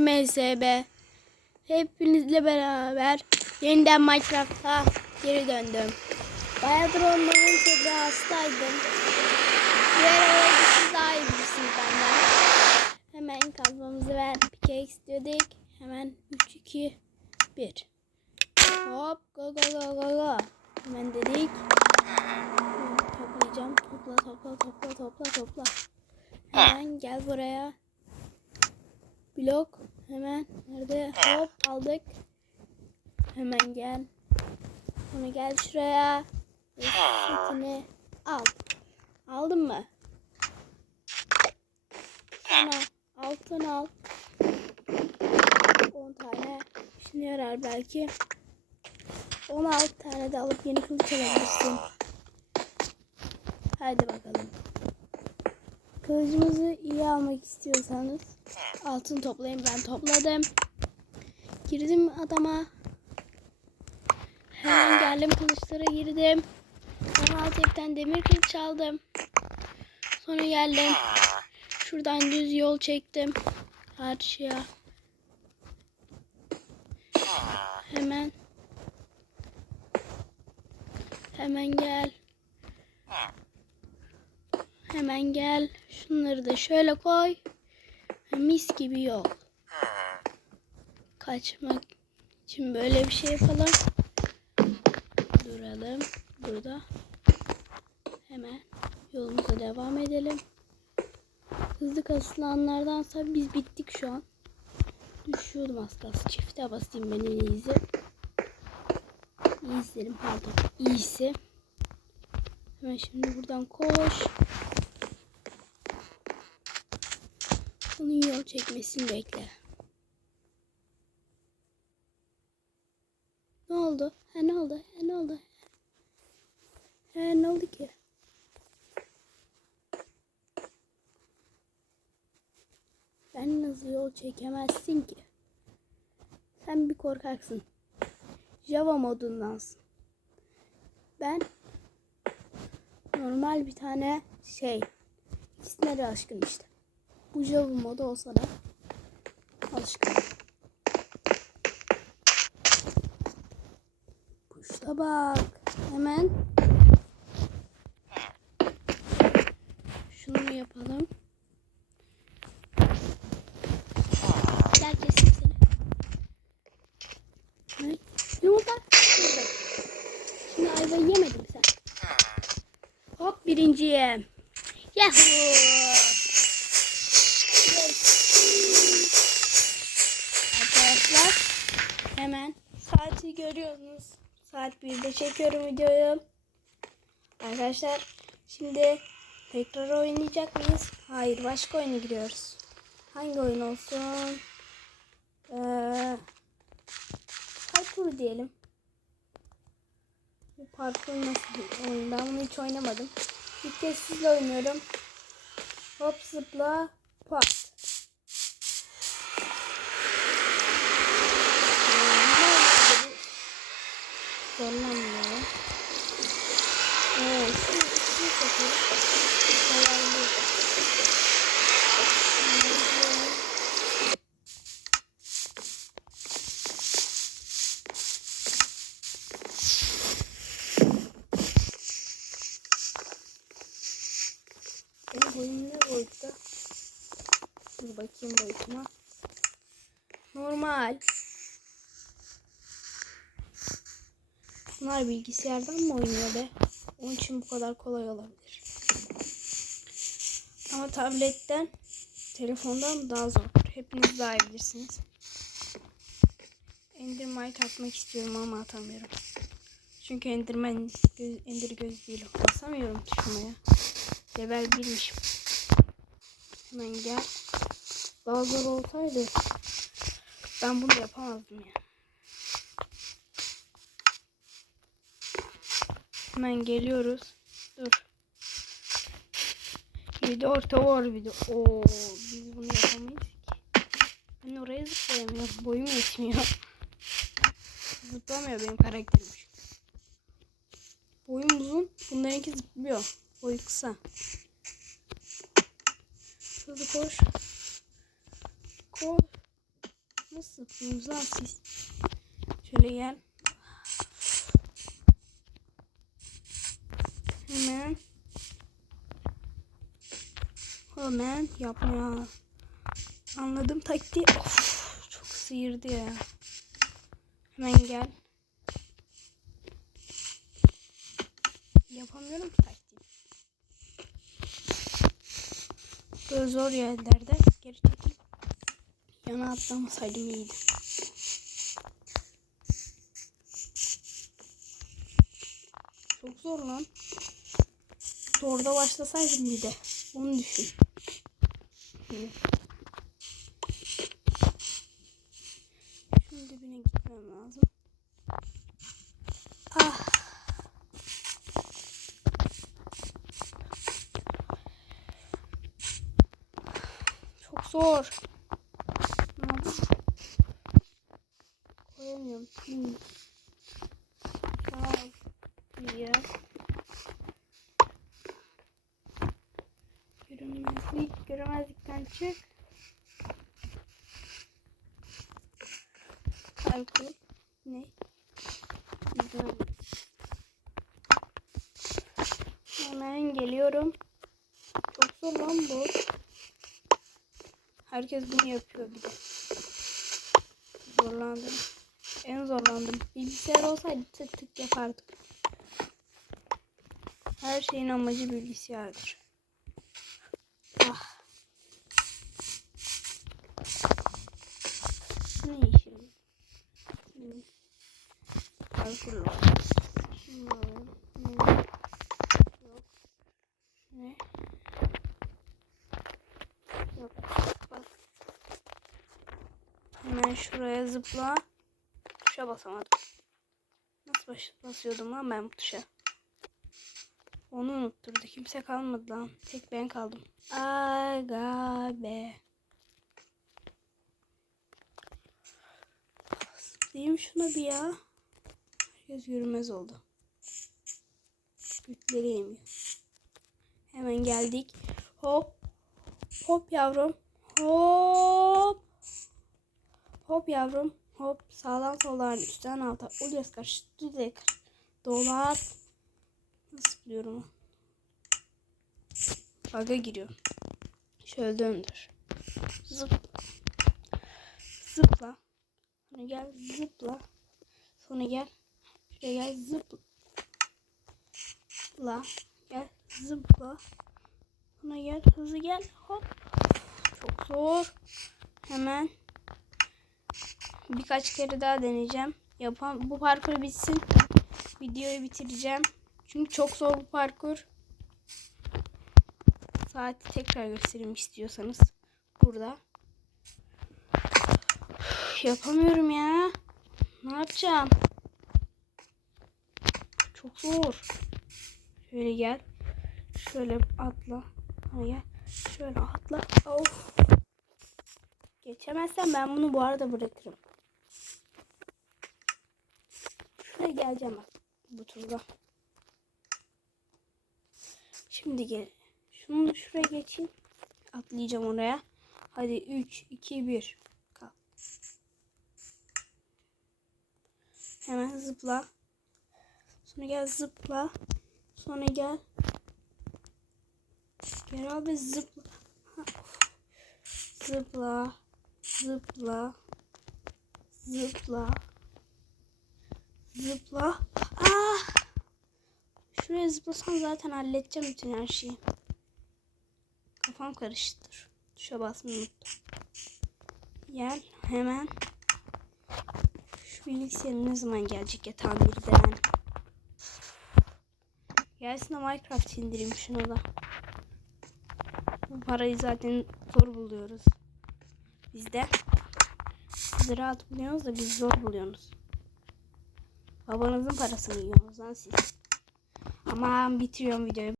MSB. Hepinizle beraber yeniden Minecraft'a geri döndüm. Bayağıdır onların tabi hastaydım. Diğer olayı siz daha iyi bilirsiniz benden. Hemen kazmamızı ver. Pickaxe dedik. Hemen 3, 2, 1. Hop go go go go go. Hemen dedik. Toplayacağım. Topla topla topla topla topla. Hemen gel buraya. Blok. Hemen nerede? Hop aldık. Hemen gel. Sonra gel şuraya. Setini al. Aldın mı? Sonra altın al. 10 tane işine yarar belki. 16 tane de alıp yeni kılıç alabilirsin. Hadi bakalım. Kılıcımızı iyi almak istiyorsanız altın toplayın. Ben topladım. Girdim adama. Hemen geldim kılıçlara girdim. 16 ipten demir kılıç aldım. Sonra geldim. Şuradan düz yol çektim. Karşıya. Hemen. Hemen gel. Hemen gel. Şunları da şöyle koy. Mis gibi yol. Kaçmak için böyle bir şey yapalım. Duralım. Burada. Hemen yolumuza devam edelim. Hızlı kasılanlardansa biz bittik şu an. Düşüyordum az kalsın. Çifte basayım ben en iyisi. İyisilerim pardon. İyisi. Hemen şimdi buradan koş. Onun yol çekmesini bekle. Ne oldu? Ha ne oldu? Ha ne oldu? Ha ne oldu ki? Ben nasıl yol çekemezsin ki? Sen bir korkaksın. Java modundansın. Ben normal bir tane şey. İkisine de alışkın işte. Bu Java modu olsa da alışkın. Kuşta bak. Hemen şunu yapalım. Gel seni. Ne? Yumurta. Şimdi ayvayı yemedin mi sen? Hop birinciye. Yahoo! Hemen saati görüyorsunuz. Saat 1'de çekiyorum videoyu. Arkadaşlar şimdi tekrar oynayacak mıyız? Hayır başka oyuna giriyoruz. Hangi oyun olsun? Ee, parkur diyelim. Bu parkur nasıl bir oyun? Ben bunu hiç oynamadım. İlk kez sizle oynuyorum. Hop zıpla pat. Zorlanmıyorum. Evet, şu sefer kolaylık. Benim boyum ne boyutta? Dur bakayım boyutuma. Normal. Bunlar bilgisayardan mı oynuyor be? Onun için bu kadar kolay olabilir. Ama tabletten, telefondan daha zor. Hepiniz daha iyi bilirsiniz. Endermite atmak istiyorum ama atamıyorum. Çünkü Enderman göz, Ender göz değil. Basamıyorum tuşuma ya. Level 1'miş. Hemen gel. Daha zor olsaydı ben bunu yapamazdım ya. Hemen geliyoruz. Dur. Bir de orta var bir de. Oo, biz bunu yapamayız ki. Ben oraya zıplayamıyorum. Boyum yetmiyor. Zıplamıyor benim karakterim. Boyum uzun. Bunlarınki zıplıyor. Boyu kısa. Hızlı koş. Koş. Nasıl yapıyorsunuz lan siz? Şöyle gel. Hemen. Hemen yapmaya. Anladım taktiği. Of, çok sıyırdı ya. Hemen gel. Yapamıyorum ki taktiği. Böyle zor yerlerde geri çekil. Yana atlamasaydım iyiydi. Çok zor lan. Zorda başlasaydım bir de. Onu düşün. Şunun dibine gitmem lazım. Ah. Çok zor. Koyamıyorum. Hmm. Tamam. Ya. Görünmezlik, çık. Parkur. Ne? Hemen geliyorum. Çok zor lan bu. Herkes bunu yapıyor bir de. Zorlandım. En zorlandım. Bilgisayar olsaydı tık tık yapardık. Her şeyin amacı bilgisayardır. Ah. Ne işim? Hmm. Parkurlu. Şunu alalım. Hmm. Yok. Ne? Hemen şuraya zıpla. Tuşa basamadım. Nasıl baş basıyordum lan ben bu tuşa? Onu unutturdu. Kimse kalmadı lan. Tek ben kaldım. Aga be. Zıplayayım şuna bir ya. Herkes yürümez oldu. Yükleri yemiyor. Hemen geldik. Hop. Hop yavrum. Hop. Hop yavrum. Hop. Sağdan soldan üstten alta. Oluyoruz karşı. Düzeye karşı. Dolar. Nasıl biliyorum? Baga giriyor. Şöyle döndür. Zıp. Zıpla. Sonra gel zıpla. Sonra gel. Şuraya gel zıpla. Gel zıpla. Sonra gel hızlı gel. Hop. Çok zor. Hemen birkaç kere daha deneyeceğim. Yapan bu parkur bitsin. Videoyu bitireceğim. Çünkü çok zor bu parkur. Saati tekrar göstereyim istiyorsanız. Burada. Yapamıyorum ya. Ne yapacağım? Çok zor. Şöyle gel. Şöyle atla. Ha gel. Şöyle atla. Of. Geçemezsem ben bunu bu arada bırakırım. Şuraya geleceğim bak. Bu turda. Şimdi gel. Şunu şuraya geçeyim. Atlayacağım oraya. Hadi 3, 2, 1. Kal. Hemen zıpla. Sonra gel zıpla. Sonra gel. Gel abi zıpla. Zıpla. Zıpla. Zıpla. Zıpla. Ah! Şuraya zıplasam zaten halledeceğim bütün her şeyi. Kafam karıştır. Tuşa basmayı unuttum. Gel hemen. Şu bilgisayarın ne zaman gelecek ya tamirde yani. Gelsin de Minecraft indireyim şunu da. Bu parayı zaten zor buluyoruz. Biz de. Siz rahat buluyorsunuz da biz zor buluyorsunuz. Babanızın parasını yiyorsunuz lan siz. Aman bitiriyorum videoyu.